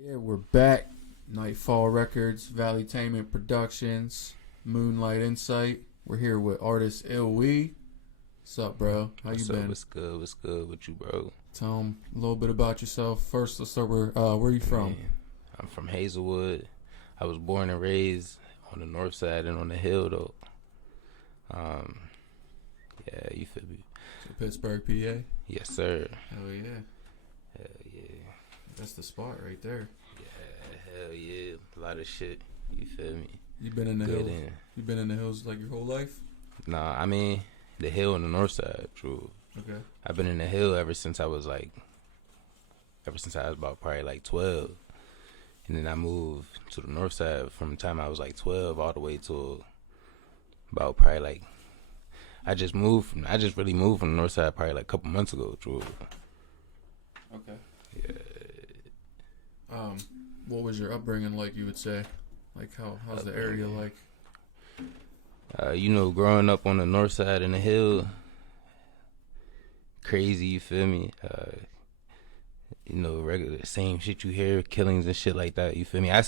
Yeah, we're back. Nightfall Records, Valley Tainment Productions, Moonlight Insight. We're here with artist Illwe. What's up, bro? How you What's up? been? What's good? What's good with you, bro? Tell 'em a little bit about yourself. First, let's start with where you from? Man, I'm from Hazelwood. I was born and raised on the north side and on the hill, though. Um, yeah, you feel me? So Pittsburgh, PA. Yes, sir. Hell yeah, Hell yeah. that's the spot right there. Yeah, hell yeah. A lot of shit. You feel me? You been in the Good hills? in. You been in the hills like your whole life? Nah, I mean, the hill on the north side, true. Okay. I've been in the hill ever since I was about probably like 12. And then I moved to the north side from the time I was like 12 all the way to about probably like I just really moved from the north side probably like a couple months ago, true. Okay. Yeah. What was your upbringing like? You would say, like how's the area like? Growing up on the north side in the hill, crazy, you feel me? Regular same shit you hear, killings and shit like that. You feel me? I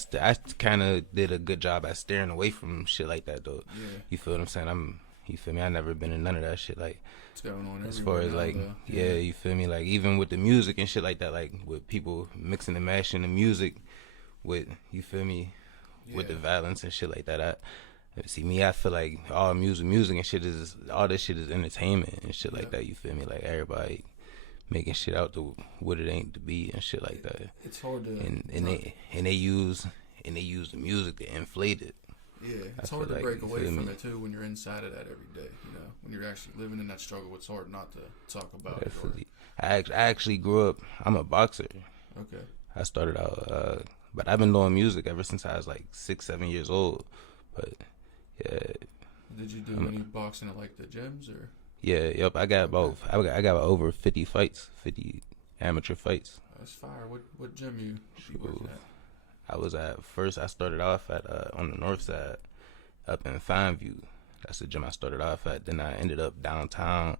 kind of did a good job at steering away from shit like that, though. Yeah. You feel what I'm saying? You feel me? I never been in none of that shit. Like, What's going on as far as now, like, though? yeah, you feel me? Like, even with the music and shit like that, like with people mixing and mashing the music with, you feel me? With the violence and shit like that. I feel like all music and shit all this shit is entertainment and shit like that. You feel me? Like everybody making shit out to what it ain't to be and shit like that. It's hard to They use the music to inflate it. Yeah, it's hard to break away from it too when you're inside of that every day. You know, when you're actually living in that struggle, it's hard not to talk about Definitely. I actually grew up. I'm a boxer. Okay. I started out, but I've been doing music ever since I was like 6, 7 years old. But yeah. Did you do any boxing at like the gyms or? Yeah, yep. I got about over 50 fights, 50 amateur fights. That's fire. What gym you working at? I was at first. I started off at on the north side, up in Fineview. That's the gym I started off at. Then I ended up downtown.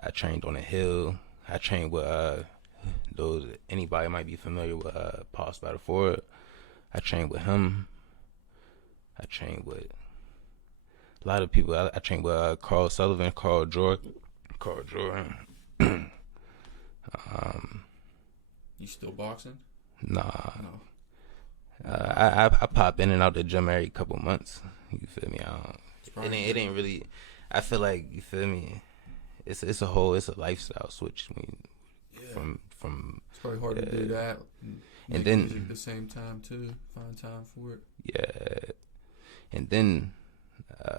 I trained on a hill. I trained with anybody might be familiar with Paul Spataford. I trained with him. I trained with a lot of people. I trained with Carl Sullivan, Carl Jordan. You still boxing? Nah. No. I pop in and out the gym every couple months. You feel me? It ain't really. I feel like, you feel me. It's a lifestyle switch. From it's probably hard to do that. And then music at the same time too. Find time for it. Yeah. And then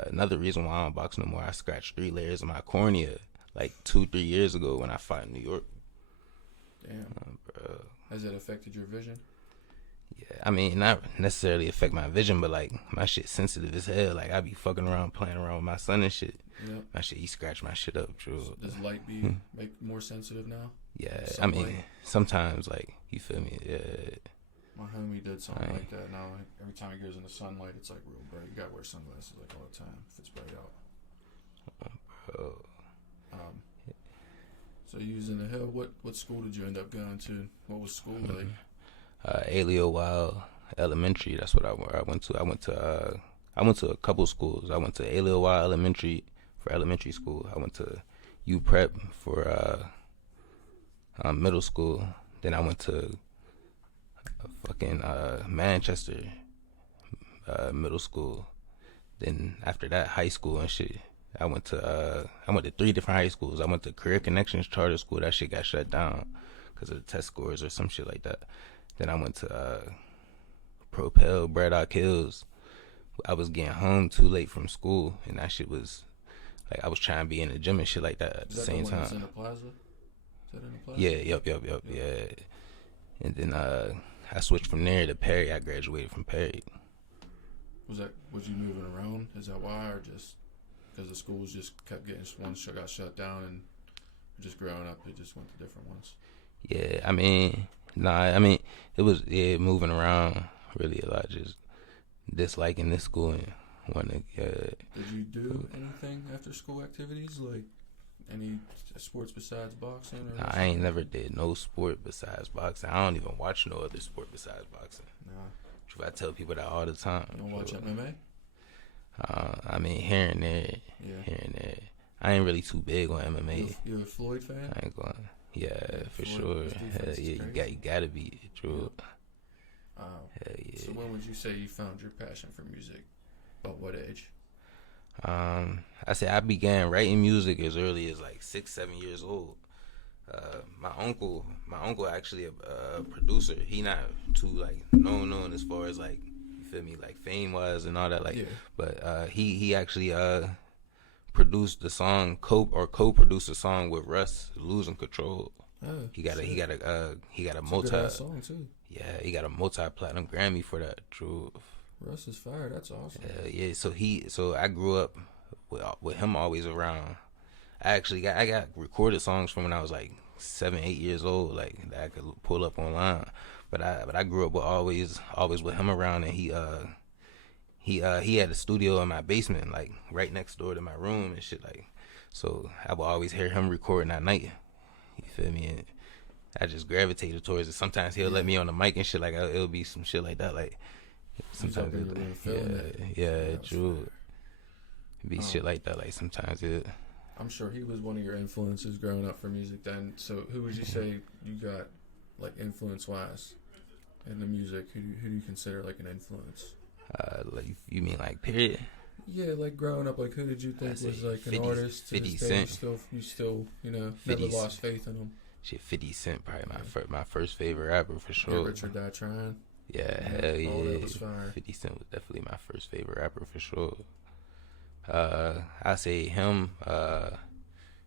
another reason why I don't box no more, I scratched 3 layers of my cornea like 2-3 years ago when I fought in New York. Damn. Bro. Has that affected your vision? Yeah, I mean, not necessarily affect my vision, but like my shit sensitive as hell. Like I be fucking around, playing around with my son and shit. Yep. My shit, he scratched my shit up, true. Does light make more sensitive now? Yeah, Sunlight? I mean, sometimes, like, you feel me? Yeah. My homie did something like that. Now, every time he goes in the sunlight, it's like real bright. You gotta wear sunglasses like all the time if it's bright out. Bro. So you was in the hill. What school did you end up going to? What was school like? Aleo Wild Elementary. That's what I went to. I went to a couple schools. I went to Aleo Wild Elementary for elementary school. I went to U Prep for middle school. Then I went to fucking Manchester middle school. Then after that, high school and shit. I went to 3 different high schools. I went to Career Connections Charter School. That shit got shut down because of the test scores or some shit like that. Then I went to Propel Braddock Hills. I was getting home too late from school, and that shit was like I was trying to be in the gym and shit like that at the same time. Is that in the plaza? Is that in the plaza? Yeah, yeah. And then I switched from there to Perry. I graduated from Perry. Was you moving around? Is that why, or just because the schools just kept getting got shut down and just growing up, it just went to different ones? Yeah, it was moving around really a lot, just disliking this school and wanting to. Did you do anything after school activities like Any sports besides boxing? Or Nah, I ain't never did no sport besides boxing. I don't even watch no other sport besides boxing. Nah. True, I tell people that all the time. You don't watch MMA? I mean, here and there. Yeah. Here and there. I ain't really too big on MMA. You a Floyd fan? I ain't going. Yeah, for Floyd, sure. Hell yeah, you gotta be true. Yeah. Hell yeah. So when would you say you found your passion for music? About what age? I say I began writing music as early as like 6-7 years old. My uncle actually a producer. He not too like known as far as like, you feel me, like fame wise and all that, like, yeah. But he actually produced the song co-produced a song with Russ, Losing Control. Oh, he got a multi song too. Yeah, he got a multi-platinum Grammy for that. True. Russ is fire. That's awesome. Yeah. So I grew up with him always around. I got recorded songs from when I was like 7-8 years old, like that I could pull up online. But I grew up with always with him around, and he had a studio in my basement, like right next door to my room and shit, like. So I would always hear him recording at night. You feel me? And I just gravitated towards it. Sometimes he'll let me on the mic and shit, like it'll be some shit like that, like. Sometimes true. It'd be shit like that, like sometimes it. I'm sure he was one of your influences growing up for music then. So who would you say you got, like, influence wise in the music? Who do you consider like an influence? Like, you mean like period? Yeah, like growing up, like who did you think was like 50, an artist? 50 Cent. You still never lost faith in him. Shit, 50 Cent probably my first favorite rapper for sure. Rich or Die Trying. Yeah, hell yeah. All that was fire. 50 Cent was definitely my first favorite rapper for sure. I say him.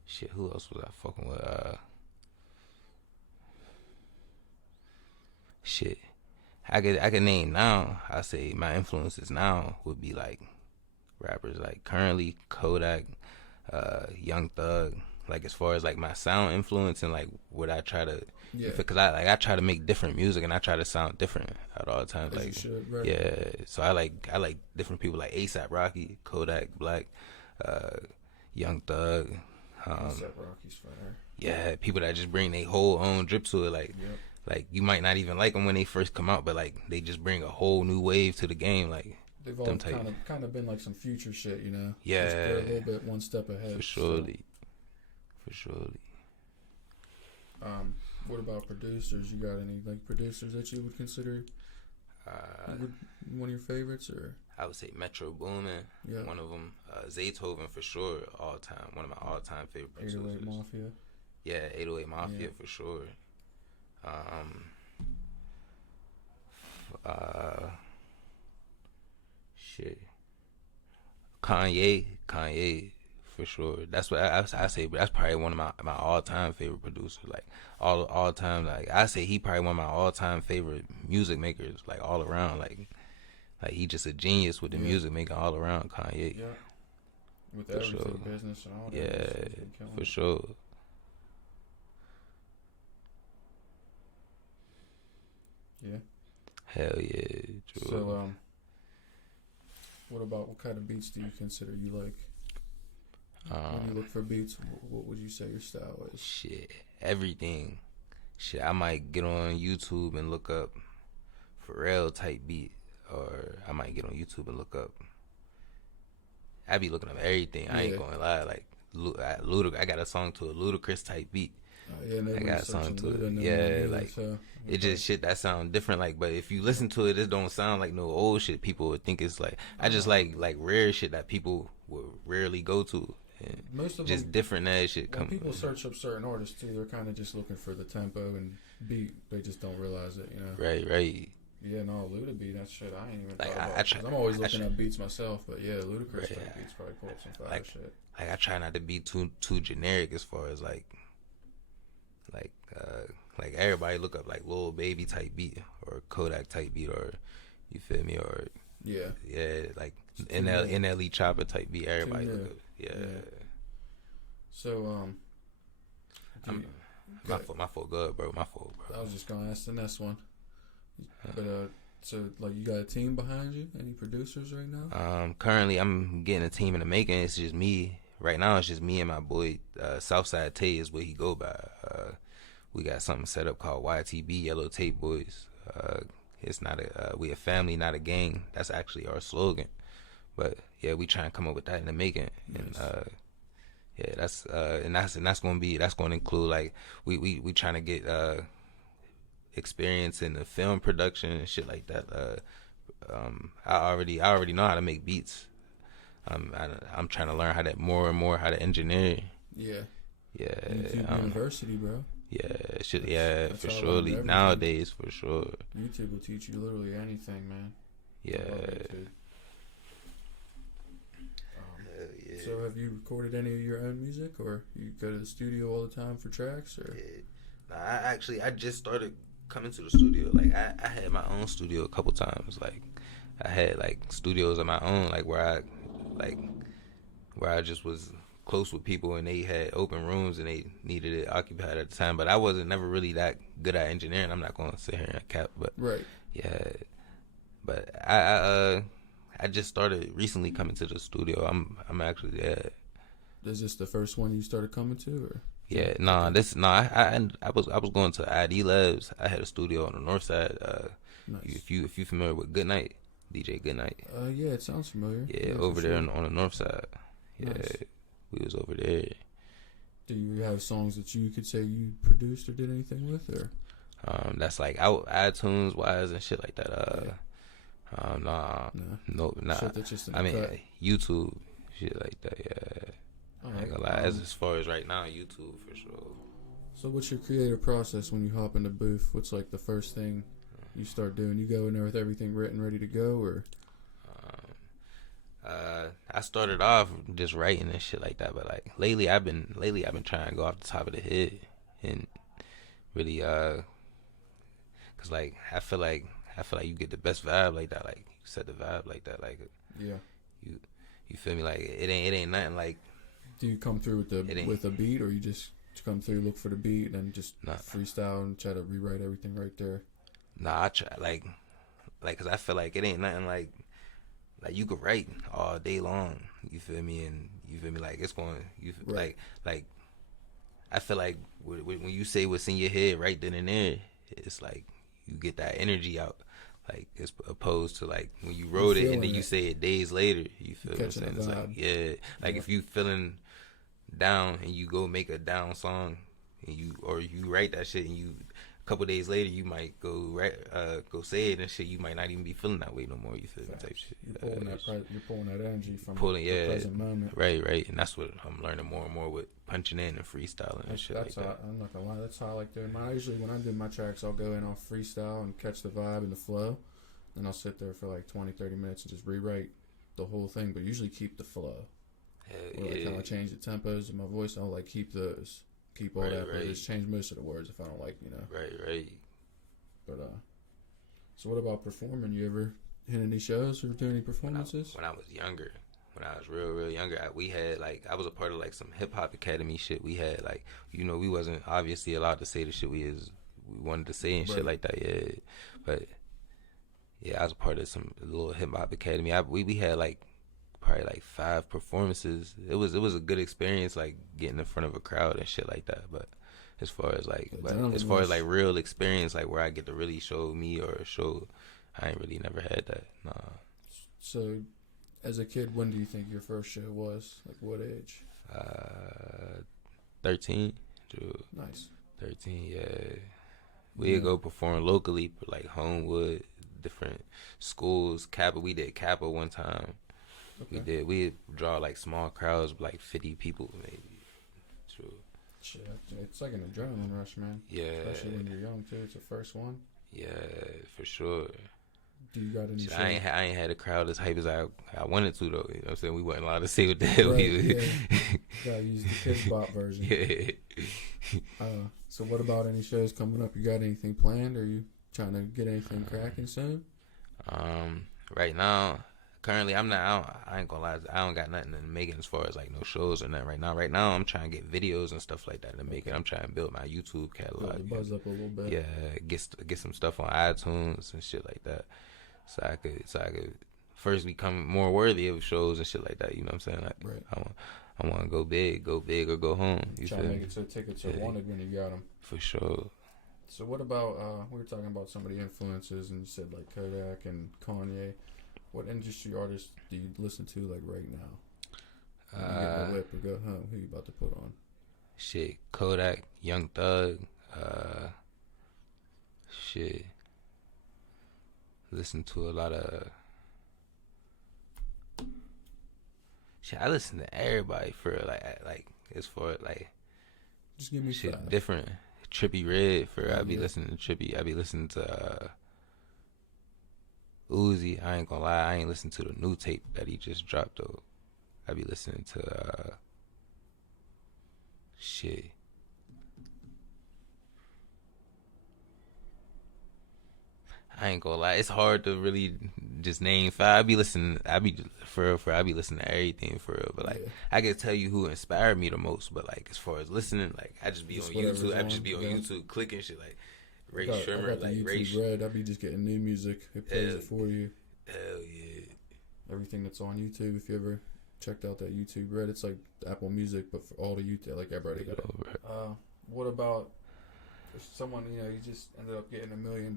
Shit, who else was I fucking with? Shit, I could name now. I say my influences now would be like rappers like currently Kodak, Young Thug. Like as far as like my sound influence and like what I try to, because I try to make different music and I try to sound different at all times. Like, right? Yeah, so I like different people like A$AP Rocky, Kodak Black, Young Thug. A$AP Rocky's fire. Yeah, people that just bring their whole own drip to it. Like, like you might not even like them when they first come out, but like they just bring a whole new wave to the game. Like they've all kind of been like some future shit, Yeah, just they're a little bit one step ahead. For surely. For surely. What about producers? You got any like producers that you would consider one of your favorites, or? I would say Metro Boomin. Yeah. One of them. Zaytoven for sure. All time. One of my all time favorite producers. 808 Mafia. Yeah, 808 Mafia for sure. Shit. Kanye. For sure, that's what I say. But that's probably one of my all time favorite producers. Like all time, like I say, he probably one of my all time favorite music makers. Like all around, like he just a genius with the music making all around. Kanye. Yeah. With for everything, sure. Business and all that. Yeah, for sure. Yeah. Hell yeah. True. So what kind of beats do you consider you like? When you look for beats, what would you say your style is? Shit, everything. Shit, I might get on YouTube and look up Pharrell type beat, or I might get on YouTube and look up. I be looking up everything. I ain't gonna lie. Like I got a song to a Ludacris type beat. I got a song to it. Yeah, like it just shit that sound different. Like, but if you listen to it, it don't sound like no old shit. People would think it's like I just like rare shit that people would rarely go to. Most of just them, different ass shit. When people search up certain artists too, they're kind of just looking for the tempo and beat. They just don't realize it, Right. Yeah, no, Luda beat that shit. I ain't even like thought about. I'm always looking at beats myself, but yeah, Ludacris type beats probably pull up some fire shit. Like I try not to be too generic as far as like everybody look up like Lil Baby type beat or Kodak type beat, or you feel me, or like NLE Chopper type beat. Everybody look up. Yeah. So my fault, good, bro. My fault, bro. I was just gonna ask the next one, but so like you got a team behind you? Any producers right now? Currently I'm getting a team in the making. It's just me right now it's just me and my boy Southside Tay is what he go by. We got something set up called YTB, Yellow Tape Boys. It's not we a family, not a gang. That's actually our slogan. But yeah, we try and come up with that in the making. And yeah, that's gonna include like we trying to get experience in the film production and shit like that. I already know how to make beats. I'm trying to learn how to more and more how to engineer. Yeah. YouTube University, bro. Yeah, for sure. Nowadays, for sure. YouTube will teach you literally anything, man. Yeah. So have you recorded any of your own music, or you go to the studio all the time for tracks, or? Yeah. I just started coming to the studio. Like I had my own studio a couple times. Like I had like studios of my own, like where I just was close with people and they had open rooms and they needed it occupied at the time. But I wasn't never really that good at engineering. I'm not gonna sit here and cap, but right. Yeah. But I just started recently coming to the studio. I'm actually there. Is this the first one you started coming to, or? Yeah, I was going to ID Labs. I had a studio on the north side. Nice. If you familiar with Goodnight, DJ Goodnight. Yeah, it sounds familiar. Yeah, over there on the north side. Yeah, nice. We was over there. Do you have songs that you could say you produced or did anything with, or? That's like out iTunes wise and shit like that. Nah. Shit that's just YouTube, shit like that. Yeah. I ain't gonna lie. As far as right now, YouTube for sure. So what's your creative process when you hop in the booth? What's like the first thing you start doing? You go in there with everything written, ready to go, or? I started off just writing and shit like that, but like lately I've been trying to go off the top of the head and really cause like I feel like you get the best vibe like that, like you set the vibe like that, like yeah, you feel me, like it ain't nothing like. Do you come through with a beat, or you just come through, look for the beat, and just freestyle and try to rewrite everything right there? Nah, I try like, cause I feel like it ain't nothing like you could write all day long. You feel me? And you feel me? Like it's going. Right. Like I feel like when you say what's in your head right then and there, it's like you get that energy out. Like as opposed to like when you wrote it and then you say it days later. You feel what I'm saying? It's like like if you feeling down and you go make a down song and you write that shit and you a couple days later you might go say it and shit, you might not even be feeling that way no more. You feel me? Type shit. You're pulling that energy from the present moment. Right, and that's what I'm learning more and more with punching in and freestyling and shit like that. I'm not gonna lie, that's how I like doing mine. Usually when I do my tracks, I'll go in, I'll freestyle and catch the vibe and the flow, and I'll sit there for like 20-30 minutes and just rewrite the whole thing, but usually keep the flow. Like how I change the tempos of my voice, I'll like keep all that, but just change most of the words if I don't like, Right. But so what about performing? You ever hit any shows or do any performances? When I was younger, when I was real younger, we had like I was a part of like some hip hop academy shit. We had like we wasn't obviously allowed to say the shit we wanted to say and shit like that. Yeah, but yeah, I was a part of some little hip hop academy. We had like probably like 5 performances. It was a good experience, like getting in front of a crowd and shit like that. But as far as like real experience, like where I get to really show me or show, I ain't really never had that. Nah. So, as a kid, when do you think your first show was? Like what age? 13. Nice. 13. Yeah. We'd go perform locally, like Homewood, different schools. Kappa, we did Kappa one time. Okay. We'd draw like small crowds, like 50 people maybe. True. Shit, it's like an adrenaline rush, man. Yeah. Especially when you're young too. It's the first one. Yeah, for sure. Do you got any? I ain't had a crowd as hype as I wanted to though. You know what I'm saying? We wasn't allowed to say what the hell we was. Gotta use the Kids Bop version. Yeah. So what about any shows coming up? You got anything planned? Are you trying to get anything cracking soon? Right now, currently I ain't gonna lie, I don't got nothing in the making as far as like no shows or nothing right now. Right now I'm trying to get videos and stuff like that in the making. I'm trying to build my YouTube catalog. Build the buzz up a little bit. Yeah, get some stuff on iTunes and shit like that. So I could first become more worthy of shows and shit like that. You know what I'm saying? Like, right. I want to go big or go home. You Try feel to make me? it so tickets are wanted when you got them. For sure. So what about, we were talking about some of the influences, and you said like Kodak and Kanye. What industry artists do you listen to like right now? When you get in the whip or go home, who you about to put on? Shit, Kodak, Young Thug, shit. Listen to a lot of shit. I listen to everybody for like as far like Just give me shit five. different. Trippy Red for I be Yeah. listening to Trippy. I be listening to Uzi. I ain't gonna lie, I ain't listened to the new tape that he just dropped though. I be listening to shit. I ain't gonna lie, it's hard to really just name five. I be listening to everything for real. But like Yeah. I can tell you who inspired me the most, but like as far as listening, like I just be Just on whatever's YouTube. I on, just be on yeah. YouTube clicking shit like Ray I got Shrimmer, the like YouTube Ray Red. I be just getting new music. It plays it for you. Hell yeah. Everything that's on YouTube. If you ever checked out that YouTube Red, it's like Apple Music, but for all the YouTube, like everybody got it. What about if someone, you just ended up getting $1 million,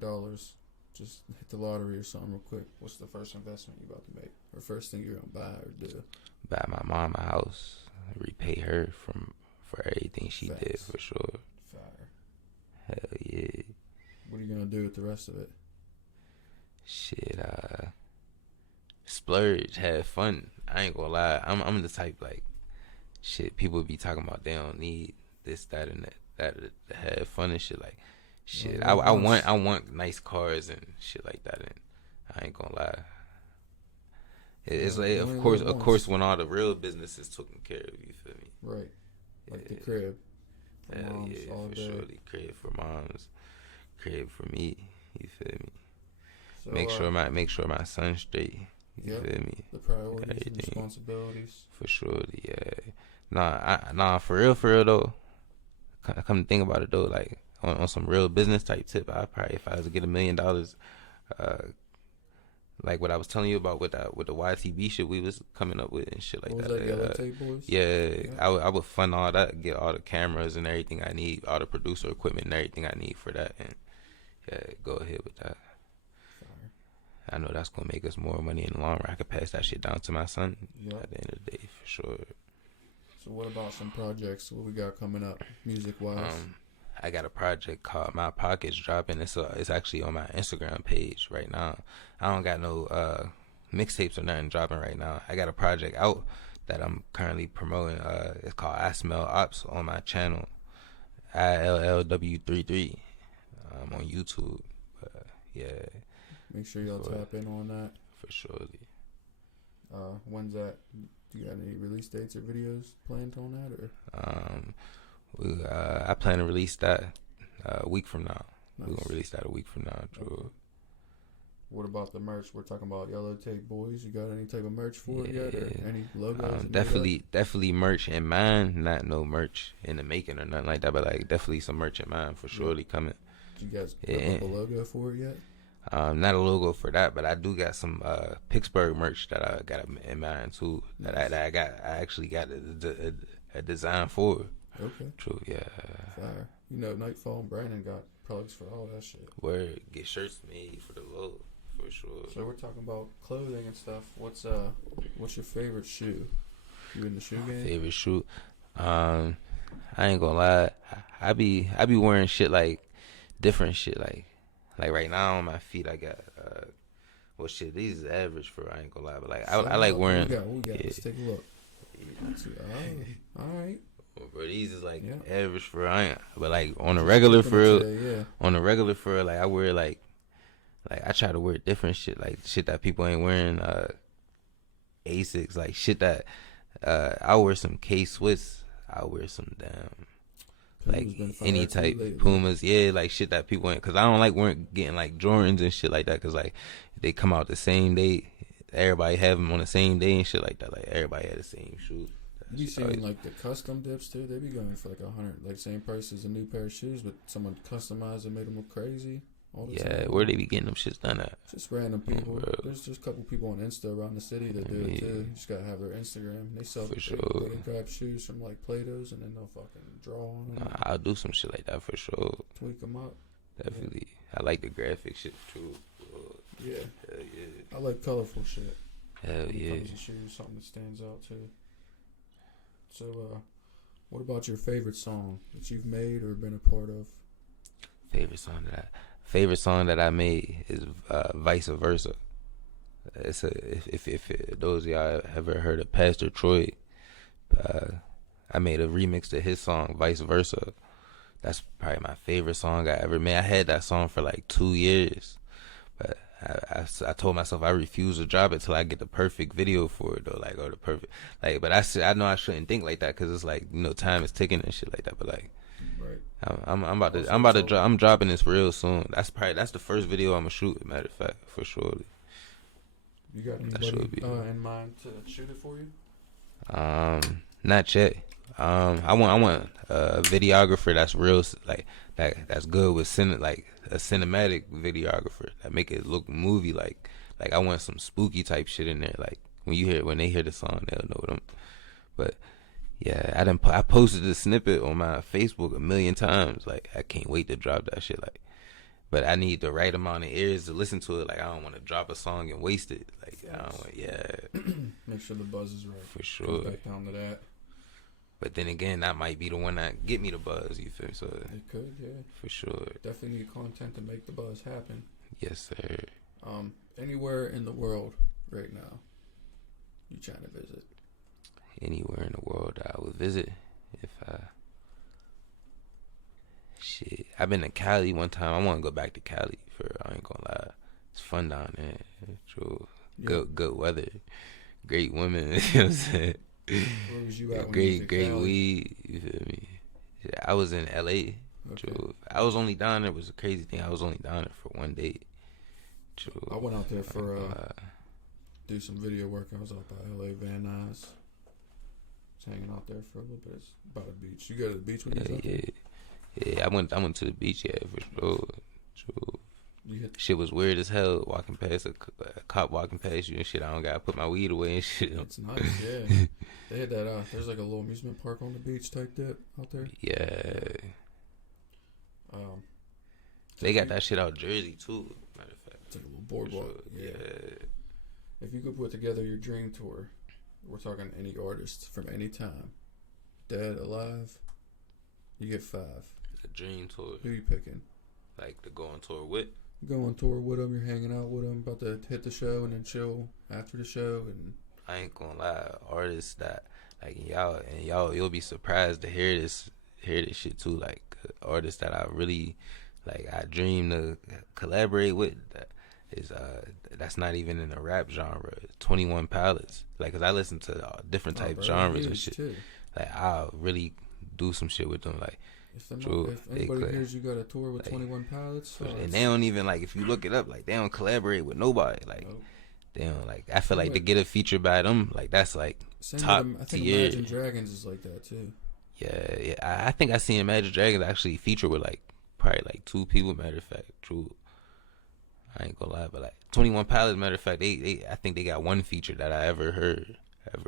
just hit the lottery or something real quick? What's the first investment you about to make, or first thing you're gonna buy or do? Buy my mom a house, repay her for everything she Facts. did for sure. Fire. Hell yeah. What are you gonna do with the rest of it? Shit, splurge, have fun. I ain't gonna lie. I'm the type like shit. People be talking about they don't need this, that, and that to have fun and shit. Like shit, I want nice cars and shit like that. And I ain't gonna lie. It's like of course when all the real business is taken care of. You feel me? Right. Like the crib. For Hell moms yeah, all for day. sure. The crib for moms, crib for me. You feel me? So, make sure my son's straight. You yep, feel me? the priorities and Everything. responsibilities. For sure, yeah. Nah, for real though. Come to think about it though, like on some real business type tip, I probably if I was to get $1 million, like what I was telling you about with the YTB shit we was coming up with and shit like What that. was that, Yellow Tape Boys? Yeah. I would fund all that, get all the cameras and everything I need, all the producer equipment and everything I need for that, and go ahead with that. Fire. I know that's gonna make us more money in the long run. I could pass that shit down to my son at the end of the day for sure. So what about some projects? What we got coming up, music wise? I got a project called My Pockets dropping. It's actually on my Instagram page right now. I don't got no mixtapes or nothing dropping right now. I got a project out that I'm currently promoting. It's called I Smell Ops on my channel, ILLW33 on YouTube. Yeah. Make sure y'all tap in on that. For sure. When's that? Do you got any release dates or videos planned on that, or? I plan to release that a week from now. Nice. We're gonna release that a week from now. Okay. What about the merch? We're talking about Yellow Tape Boys. You got any type of merch for it yet, or any logos? Definitely merch in mind. Not no merch in the making or nothing like that, but like definitely some merch in mind for surely coming. Did you guys have a logo for it yet? Not a logo for that, but I do got some Pittsburgh merch that I got in mind too. Nice. I actually got a design for. Okay. True. Yeah. Fire. Nightfall and Brandon got plugs for all that shit. Word. Get shirts made for the low, for sure. So we're talking about clothing and stuff. What's your favorite shoe? You in the shoe game? Favorite shoe? I ain't gonna lie. I be wearing shit like different shit like right now on my feet I got shit, these is average for, I ain't gonna lie, but like I like wearing. We got. Let's take a look. All right. Bro, these is like average for but like on a regular for like I wear like I try to wear different shit, like shit that people ain't wearing, Asics, like shit that I wear some K-Swiss, I wear some damn like any type Pumas, like shit that people ain't, cause I don't like getting like Jordans and shit like that, cause like they come out the same day, everybody have them on the same day and shit like that, like everybody had the same shoes. You seen like the custom dips too? They be going for like $100, like same price as a new pair of shoes, but someone customized and made them look crazy. all the Yeah, time. where they be getting them shits done at? Just random people. Bro. There's just a couple people on Insta around the city that do it too. You just gotta have their Instagram. They sell. For sure. They grab shoes from like Plato's and then they'll fucking draw on them. I'll do some shit like that for sure. Tweak them up. Definitely. Yeah. I like the graphic shit too. Yeah. Hell yeah. I like colorful shit. Hell when yeah. it comes to shoes, something that stands out too. So, what about your favorite song that you've made or been a part of? Favorite song that I made is Vice Versa. It's if those of y'all ever heard of Pastor Troy, I made a remix to his song Vice Versa. That's probably my favorite song I ever made. I had that song for like 2 years, but I told myself I refuse to drop it till I get the perfect video for it though, like, or the perfect, like, but I know I shouldn't think like that because it's like, you know, time is ticking and shit like that, but like, right. I'm dropping this real soon. That's the first video I'm gonna shoot, matter of fact, for sure. You got anybody in mind to shoot it for you? Not yet. I want a videographer that's real, like that's good with like a cinematic videographer that make it look movie like I want some spooky type shit in there. Like when they hear the song, they'll know them. But yeah, I posted the snippet on my Facebook 1,000,000 times. Like I can't wait to drop that shit. Like, but I need the right amount of ears to listen to it. Like I don't want to drop a song and waste it. Like I don't want, make sure the buzz is right. For sure. Back down to that. But then again, that might be the one that get me the buzz. You feel me? So it could, yeah, for sure. Definitely need content to make the buzz happen. Yes, sir. Anywhere in the world right now, you trying to visit? Anywhere in the world I would visit if shit. I've been to Cali one time. I want to go back to Cali I ain't gonna lie. It's fun down there. True. Yeah. Good weather. Great women. You know what I'm saying? Where was you at? Great weed. You feel me? Yeah, I was in LA. Okay. True. I was only down there. It was a crazy thing. I was only down there for one day. True. I went out there for do some video work. I was out by LA, Van Nuys. Was hanging out there for a little bit. It's by the beach. You go to the beach when you was out there? Yeah, I went to the beach, for sure. True. Shit was weird as hell, walking past a cop walking past you and shit. I don't gotta put my weed away and shit. It's nice, yeah. They had that, there's like a little amusement park on the beach type dip out there. Yeah. They got that shit out Jersey too, matter of fact. It's like a little boardwalk. Sure. Yeah. If you could put together your dream tour, we're talking any artist from any time, dead, alive, you get 5. It's a dream tour. Who you picking? Like to go on tour with? Go on tour with them, you're hanging out with them, about to hit the show and then chill after the show. And I ain't gonna lie, artists that like you'll be surprised to hear this shit too. Like artists that I really like, I dream to collaborate with. That's not even in the rap genre. 21 Pilots, like, cause I listen to different type genres and shit. Too. Like I'll really do some shit with them. Like if anybody hears you got a tour with 21 Pilots, and they don't even, like, if you look it up, like they don't collaborate with nobody. Like they don't, like, I feel like to get a feature by them, like that's like top tier. I think Imagine Dragons is like that too. Yeah. I think I seen Imagine Dragons actually feature with like probably like 2 people. Matter of fact, true. I ain't gonna lie, but like 21 Pilots, matter of fact, I think they got one feature that I ever heard out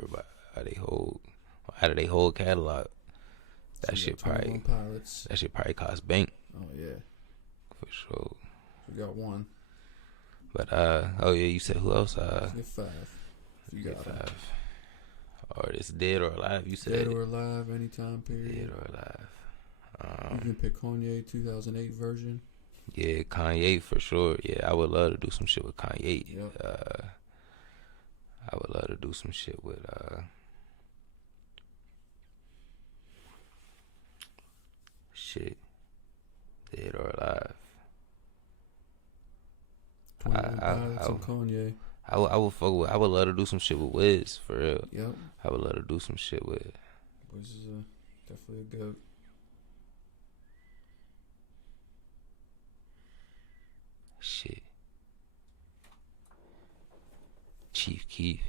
of their whole catalog. That shit probably cost bank. Oh yeah, for sure. We got one. But you said who else? Get 5. You got 5. Artists dead or alive? You said dead or alive, anytime period. Dead or alive. You can pick Kanye 2008 version. Yeah, Kanye for sure. Yeah, I would love to do some shit with Kanye. Yep. I would love to do some shit with shit, dead or alive. 21 Pilots and Kanye. I would love to do some shit with Wiz, for real. Yep. I would love to do some shit with. Wiz is definitely a goat. Shit. Chief Keef.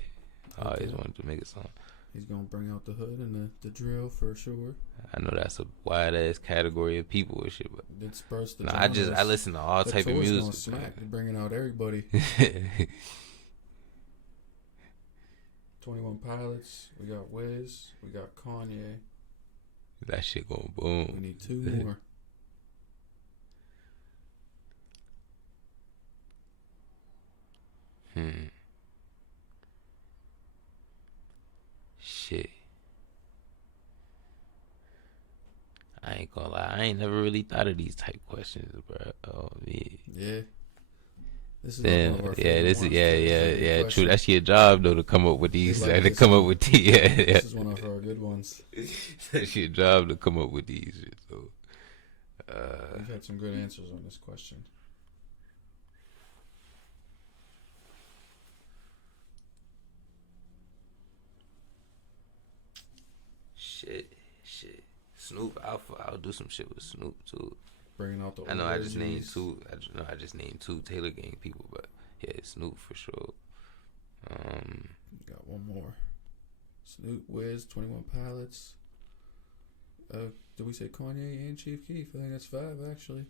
I always wanted to make a song. He's gonna bring out the hood and the drill for sure. I know that's a wide ass category of people and shit, but It's burst the I listen to all type of music. Gonna smack. They're bringing out everybody. 21 Pilots. We got Wiz. We got Kanye. That shit going boom. We need 2 more. Shit. I ain't gonna lie. I ain't never really thought of these type questions, bro. Oh, yeah. Yeah. This is true. That's your job though to come up with these. Like to come up with these. Yeah. This is one of our good ones. That's your job to come up with these. So, we've had some good answers on this question. Shit. Snoop. I'll do some shit with Snoop too. Bringing out the. I know I just named 2. I just named 2 Taylor Gang people, but yeah, Snoop for sure. Got one more. Snoop, Wiz, 21 Pilots. Did we say Kanye and Chief Keef? I think that's 5 actually.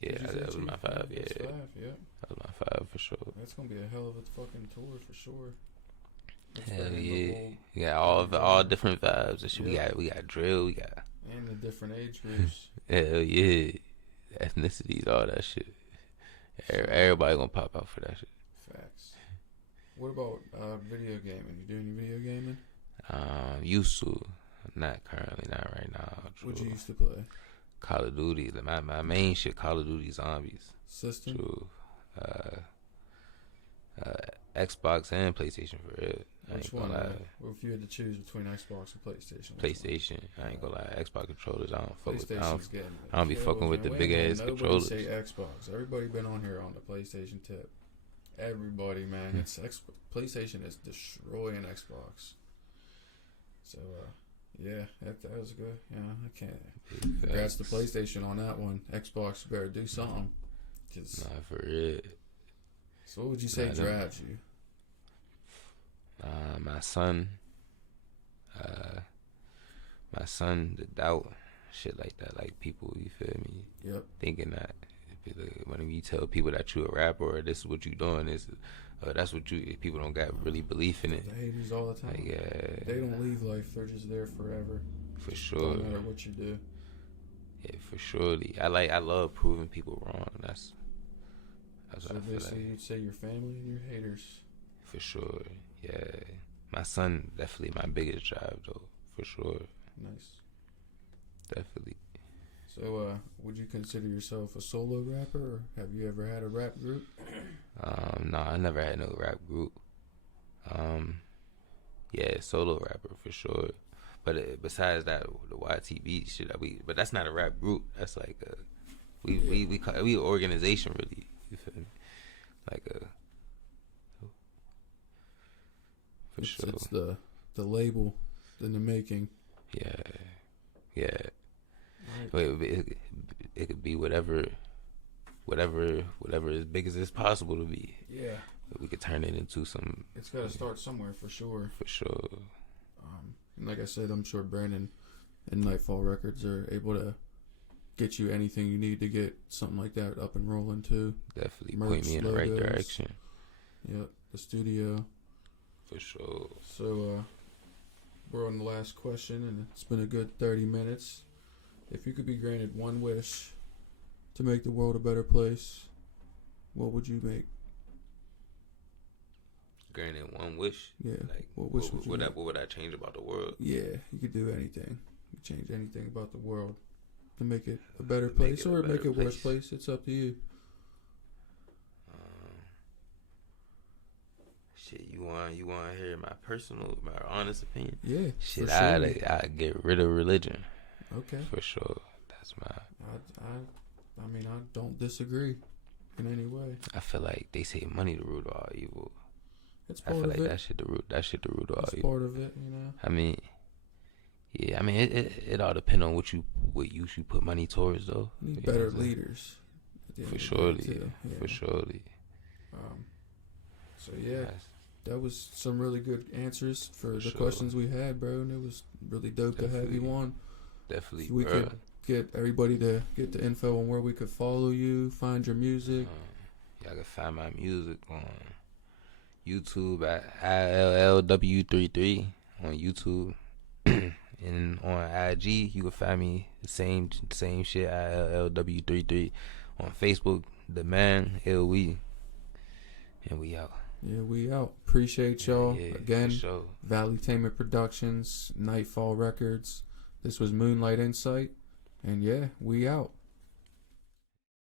Yeah, that was my 5. Yeah, that's 5. Yeah, that was my 5 for sure. That's gonna be a hell of a fucking tour for sure. Hell yeah, you got all different vibes and shit. Yeah. We got drill, and the different age groups. Hell yeah, ethnicities, all that shit. Everybody gonna pop out for that shit. Facts. What about video gaming? You do any video gaming? Used to, not currently, not right now. True. What you used to play? Call of Duty. My main shit, Call of Duty Zombies. System. True. Xbox and PlayStation for real. Which one? Well, if you had to choose between Xbox and PlayStation. PlayStation. I ain't gonna lie. Xbox controllers. I don't fuck with. I don't be kills, fucking with the big ass controllers. Say Xbox. Everybody been on here on the PlayStation tip. Everybody, man. It's PlayStation is destroying Xbox. So yeah, that was good. Yeah, I can't. Congrats to PlayStation on that one. Xbox better do something. Nah, for real. So what would you say drives you? My son, the doubt, shit like that. Like people, you feel me? Yep. Thinking that when you tell people that you a rapper or this is what you doing, that's what you. People don't got really belief in it. The haters all the time. Like, they don't leave life. They're just there forever. For sure. No matter what you do. Yeah, for surely. I love proving people wrong. That's so what I feel basically, like. you'd say your family and your haters. For sure. Yeah. My son definitely my biggest drive though. For sure. Nice. Definitely. So, would you consider yourself a solo rapper, or have you ever had a rap group? No, I never had no rap group. Yeah, solo rapper for sure. But besides that, the YTB shit, but that's not a rap group. That's like we an organization really. You feel me? Like for sure. It's the label in the making. Yeah. Right. It could be whatever as big as it's possible to be. Yeah. But we could turn it into some. It's got to start somewhere for sure. For sure. And like I said, I'm sure Brandon and Nightfall Records are able to get you anything you need to get something like that up and rolling too. Definitely point me in the right direction. Yep, the studio. For sure. So, we're on the last question, and it's been a good 30 minutes. If you could be granted one wish to make the world a better place, what would you make? Granted one wish? Yeah. Like, what wish would you make? What would I change about the world? Yeah, you could do anything. You could change anything about the world to make it a better place or make it a worse place. It's up to you. Shit, you want to hear my honest opinion? Yeah. Shit, I get rid of religion. Okay. For sure. That's my. I mean, I don't disagree in any way. I feel like they say money the root of all evil. It's part of it. I feel like that shit the root of all evil. It's part of it, you know. I mean, yeah. I mean, it all depends on what you should put money towards, though. You need better leaders. For surely. For surely. So yeah, that was some really good answers for the sure. questions we had, bro. And it was really dope to have you on. Definitely, so we could get everybody to get the info on where we could follow you, find your music. Y'all can find my music on YouTube at ILLW33 on YouTube. And on IG, you can find me the same shit, ILLW33. On Facebook, The Man Illw33. And we out. Yeah, we out. Appreciate y'all. Again, sure. Valleytainment Productions, Nightfall Records. This was Moonlight Insight. And yeah, we out.